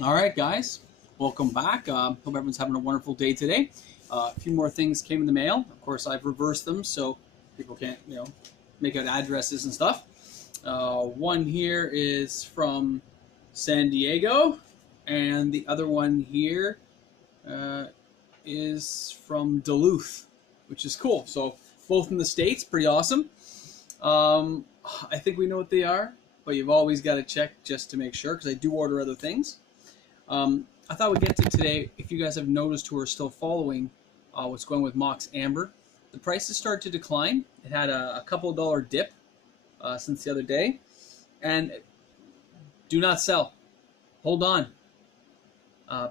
All right, guys, welcome back. Hope everyone's having a wonderful day today. A few more things came in the mail. Of course, I've reversed them so people can't, make out addresses and stuff. One here is from San Diego, and the other one here is from Duluth, which is cool. So both in the States, pretty awesome. I think we know what they are, but you've always got to check just to make sure because I do order other things. I thought we'd get to today, if you guys have noticed who are still following what's going with Mox Amber, the prices started to decline. It had a couple dollar dip since the other day. And do not sell. Hold on.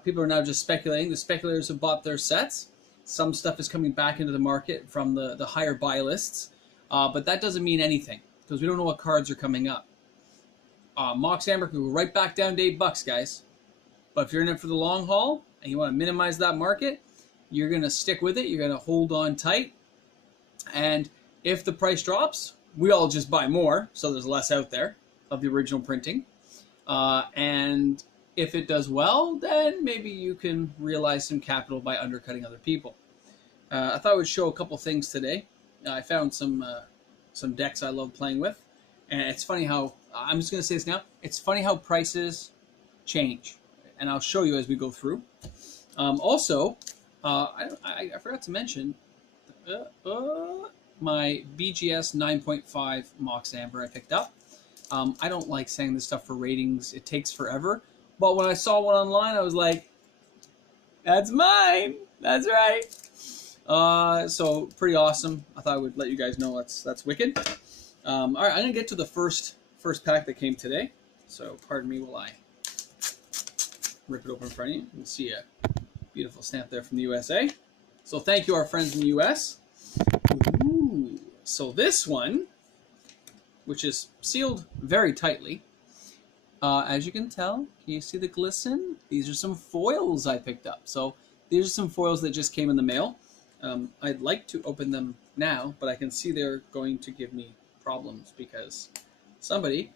People are now just speculating. The speculators have bought their sets. Some stuff is coming back into the market from the higher buy lists. But that doesn't mean anything because we don't know what cards are coming up. Mox Amber can go right back down to $8, guys. But if you're in it for the long haul and you want to minimize that market, you're going to stick with it. You're going to hold on tight. And if the price drops, we all just buy more, so there's less out there of the original printing. And if it does well, then maybe you can realize some capital by undercutting other people. I thought I would show a couple things today. I found some decks I love playing with. And it's funny how, I'm just going to say this now, it's funny how prices change. And I'll show you as we go through. Also, I forgot to mention my BGS 9.5 Mox Amber I picked up. I don't like saying this stuff for ratings. It takes forever. But when I saw one online, I was like, that's mine. That's right. So pretty awesome. I thought I would let you guys know that's wicked. All right, I'm going to get to the first pack that came today. So pardon me while I rip it open in front of you. You can see a beautiful stamp there from the USA. So thank you, our friends in the US. Ooh. So this one, which is sealed very tightly, as you can tell, can you see the glisten? These are some foils I picked up. So these are some foils that just came in the mail. I'd like to open them now, but I can see they're going to give me problems because somebody,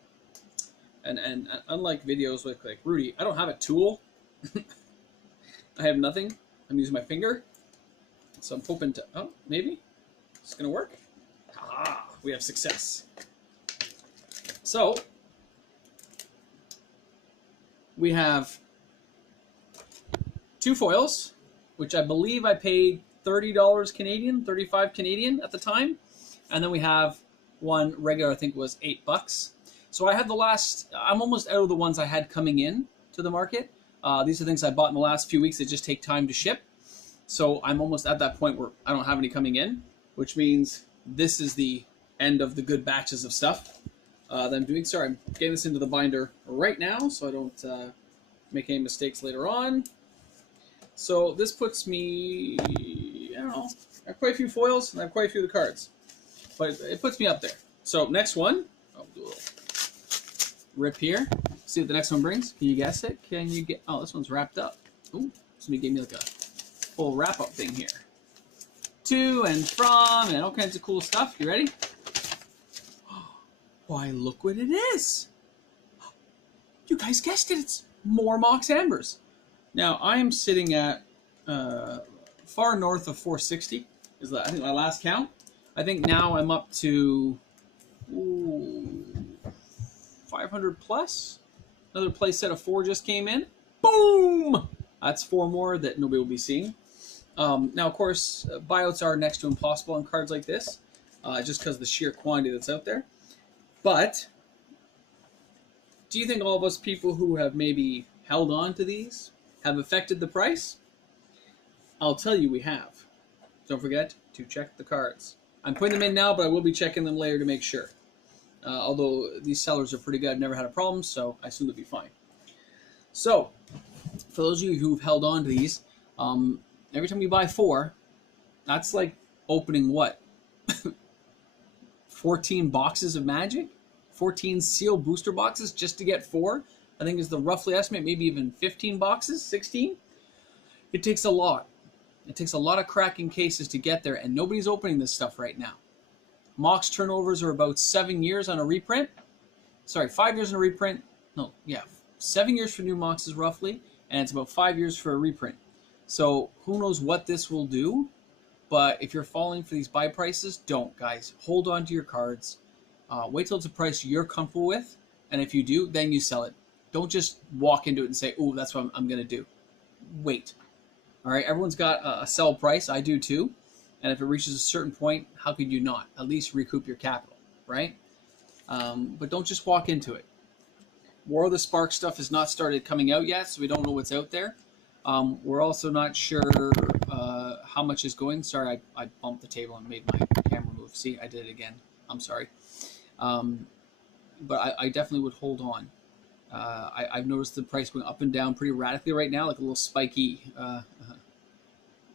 and unlike videos with like Rudy, I don't have a tool. I have nothing. I'm using my finger. So I'm hoping to, oh, maybe it's going to work. Ah, we have success. So we have two foils, which I believe I paid $30 Canadian, 35 Canadian at the time. And then we have one regular, I think was $8. So I had I'm almost out of the ones I had coming in to the market. These are things I bought in the last few weeks that just take time to ship. So I'm almost at that point where I don't have any coming in, which means this is the end of the good batches of stuff that I'm doing. Sorry, I'm getting this into the binder right now so I don't make any mistakes later on. So this puts me, I don't know, I have quite a few foils and I have quite a few of the cards. But it puts me up there. So next one, I'll do a little rip here. See what the next one brings. Can you guess it? Can you get? Oh, this one's wrapped up. Ooh, somebody gave me like a full wrap-up thing here. To and from and all kinds of cool stuff. You ready? Why, look what it is. You guys guessed it. It's more Mox Ambers. Now, I am sitting at far north of 460. Is that, I think, my last count. I think now I'm up to 500 plus. Another play set of 4 just came in. Boom! That's 4 more that nobody will be seeing. Now, of course, buyouts are next to impossible on cards like this, just because of the sheer quantity that's out there. But do you think all of us people who have maybe held on to these have affected the price? I'll tell you we have. Don't forget to check the cards. I'm putting them in now, but I will be checking them later to make sure. Although these sellers are pretty good. I've never had a problem, so I assume they'll be fine. So, for those of you who've held on to these, every time you buy 4, that's like opening what? 14 boxes of Magic? 14 sealed booster boxes just to get 4? I think is the roughly estimate, maybe even 15 boxes, 16? It takes a lot. It takes a lot of cracking cases to get there, and nobody's opening this stuff right now. Mox turnovers are about 7 years on a reprint. Sorry, 5 years on a reprint. No, yeah, 7 years for new Moxes roughly, and it's about 5 years for a reprint. So who knows what this will do, but if you're falling for these buy prices, don't, guys. Hold on to your cards. Wait till it's a price you're comfortable with, and if you do, then you sell it. Don't just walk into it and say, oh, that's what I'm going to do. Wait. All right, everyone's got a sell price. I do too. And if it reaches a certain point, how could you not? At least recoup your capital, right? But don't just walk into it. War of the Spark stuff has not started coming out yet, so we don't know what's out there. We're also not sure how much is going. Sorry, I bumped the table and made my camera move. See, I did it again. I'm sorry. But I definitely would hold on. I've noticed the price going up and down pretty radically right now, like a little spiky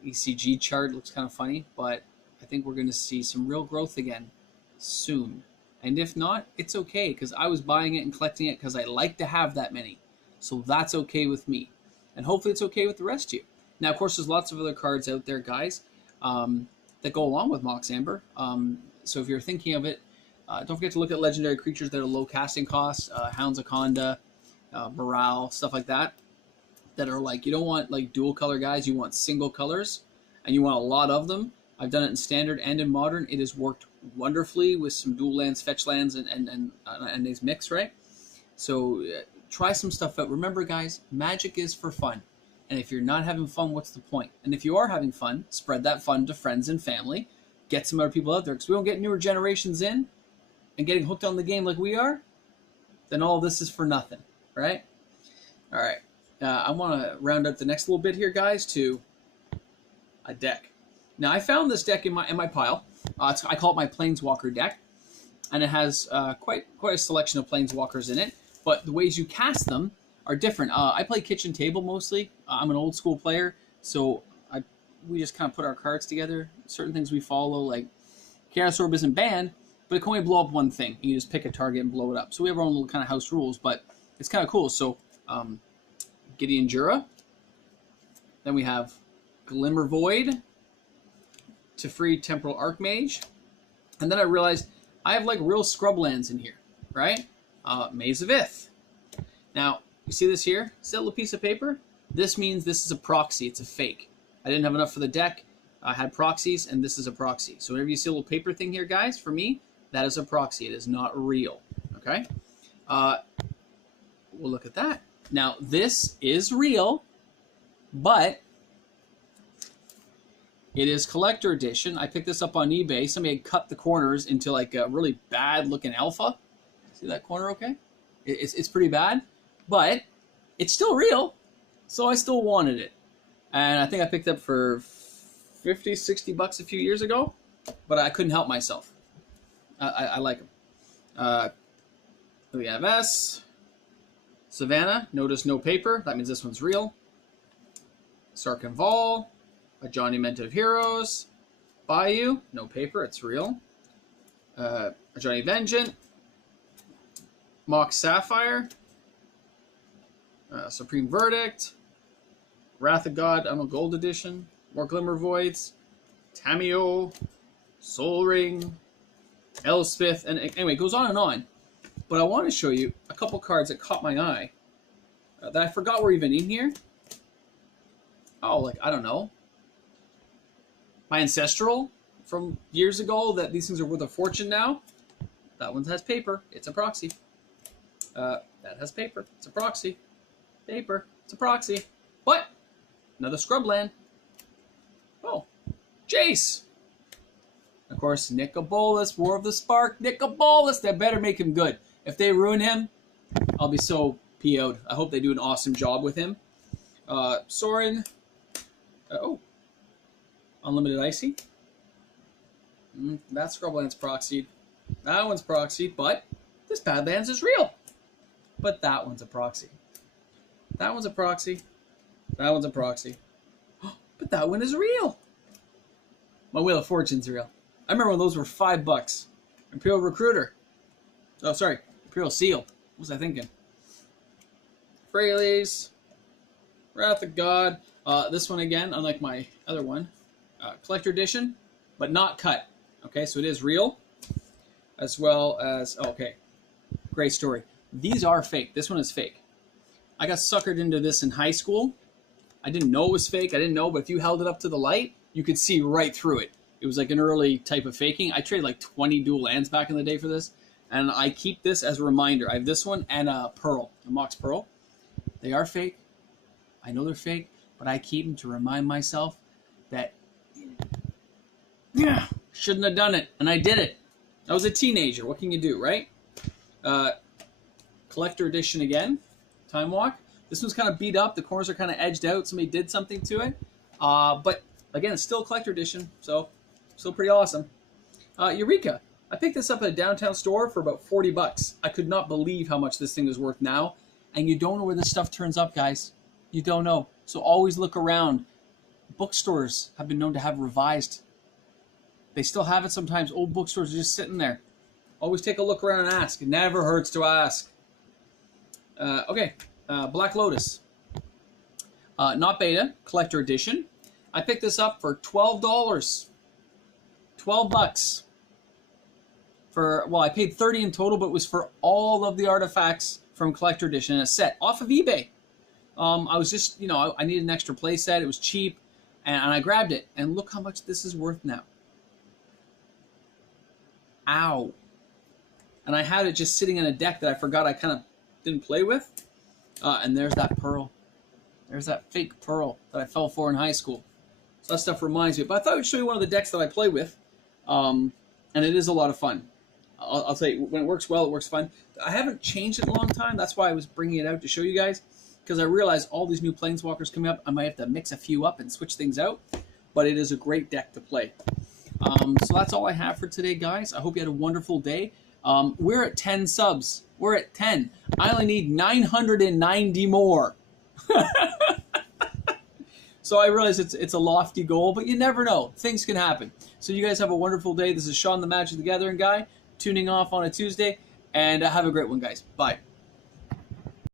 ECG chart. It looks kind of funny, but I think we're going to see some real growth again soon. And if not, it's okay, because I was buying it and collecting it because I like to have that many. So that's okay with me. And hopefully it's okay with the rest of you. Now, of course, there's lots of other cards out there, guys, that go along with Mox Amber. So if you're thinking of it, don't forget to look at legendary creatures that are low casting costs, Hounds of Conda, Morale, stuff like that, that are like, you don't want like dual color guys, you want single colors, and you want a lot of them. I've done it in Standard and in Modern. It has worked wonderfully with some dual lands, fetch lands, and these mix, right? So try some stuff out. Remember, guys, Magic is for fun. And if you're not having fun, what's the point? And if you are having fun, spread that fun to friends and family. Get some other people out there. Because we don't get newer generations in and getting hooked on the game like we are, then all of this is for nothing, right? All right. I want to round up the next little bit here, guys, to a deck. Now, I found this deck in my pile. I call it my Planeswalker deck. And it has quite a selection of Planeswalkers in it. But the ways you cast them are different. I play kitchen table mostly. I'm an old school player, so we just kind of put our cards together. Certain things we follow, like Chaos Orb isn't banned, but it can only blow up one thing. You just pick a target and blow it up. So we have our own little kind of house rules, but it's kind of cool. So Gideon Jura. Then we have Glimmer Void, Teferi Temporal Archmage. And then I realized I have like real scrub lands in here, right? Maze of Ith. Now, you see this here? See that little piece of paper? This means this is a proxy. It's a fake. I didn't have enough for the deck. I had proxies, and this is a proxy. So whenever you see a little paper thing here, guys, for me, that is a proxy. It is not real, okay? We'll look at that. Now, this is real, but it is collector edition. I picked this up on eBay. Somebody had cut the corners into like a really bad-looking alpha. See that corner okay? It's pretty bad, but it's still real, so I still wanted it. And I think I picked it up for 50, 60 bucks a few years ago, but I couldn't help myself. I like them. We have S. Savannah, notice no paper. That means this one's real. Sarkhan Vol. A Johnny Ment of Heroes. Bayou, no paper, it's real. A Johnny Vengeant. Mox Sapphire. Supreme Verdict. Wrath of God, I'm a Gold Edition. More Glimmer Voids. Tameo. Soul Ring. Elspeth. And anyway, it goes on and on. But I want to show you a couple cards that caught my eye that I forgot were even in here. Oh, like, I don't know. My Ancestral from years ago, that these things are worth a fortune now. That one has paper. It's a proxy. That has paper. It's a proxy. Paper. It's a proxy. But another scrubland. Oh, Jace. Of course, Nicobolus, War of the Spark. Nicobolus, that better make him good. If they ruin him, I'll be so PO'd. I hope they do an awesome job with him. Sorin. Oh. Unlimited Icy. That scrubland's proxied. That one's proxied, but this Badlands is real. But that one's a proxy. That one's a proxy. That one's a proxy. But that one is real. My Wheel of Fortune's real. I remember when those were $5. Imperial Recruiter. Oh, sorry. Imperial Seal. What was I thinking? Freyles. Wrath of God. This one again, unlike my other one. Collector Edition, but not cut. Okay, so it is real. As well as, oh, okay. Great story. These are fake. This one is fake. I got suckered into this in high school. I didn't know it was fake. I didn't know, but if you held it up to the light, you could see right through it. It was like an early type of faking. I traded like 20 dual lands back in the day for this, and I keep this as a reminder. I have this one and a Pearl, a Mox Pearl. They are fake. I know they're fake, but I keep them to remind myself that, yeah, shouldn't have done it, and I did it. I was a teenager. What can you do, right? Collector edition again. Time Walk. This one's kind of beat up. The corners are kind of edged out. Somebody did something to it. But, again, it's still a collector edition, so still pretty awesome. Eureka. I picked this up at a downtown store for about 40 bucks. I could not believe how much this thing is worth now. And you don't know where this stuff turns up, guys. You don't know. So always look around. Bookstores have been known to have revised. They still have it sometimes. Old bookstores are just sitting there. Always take a look around and ask. It never hurts to ask. Okay. Black Lotus. Not beta. Collector edition. I picked this up for $12. 12 bucks. Well, I paid 30 in total, but it was for all of the artifacts from Collector Edition in a set off of eBay. I was just, I needed an extra play set. It was cheap, and I grabbed it. And look how much this is worth now. Ow. And I had it just sitting in a deck that I forgot I kind of didn't play with. And there's that pearl. There's that fake pearl that I fell for in high school. So that stuff reminds me. But I thought I'd show you one of the decks that I play with. And it is a lot of fun. I'll tell you, when it works well, it works fun. I haven't changed it in a long time. That's why I was bringing it out to show you guys. Because I realized all these new Planeswalkers coming up, I might have to mix a few up and switch things out. But it is a great deck to play. So that's all I have for today, guys. I hope you had a wonderful day. We're at 10 subs. We're at 10. I only need 990 more. So I realize it's a lofty goal, but you never know. Things can happen. So you guys have a wonderful day. This is Sean, the Magic the Gathering guy, tuning off on a Tuesday. And have a great one, guys. Bye.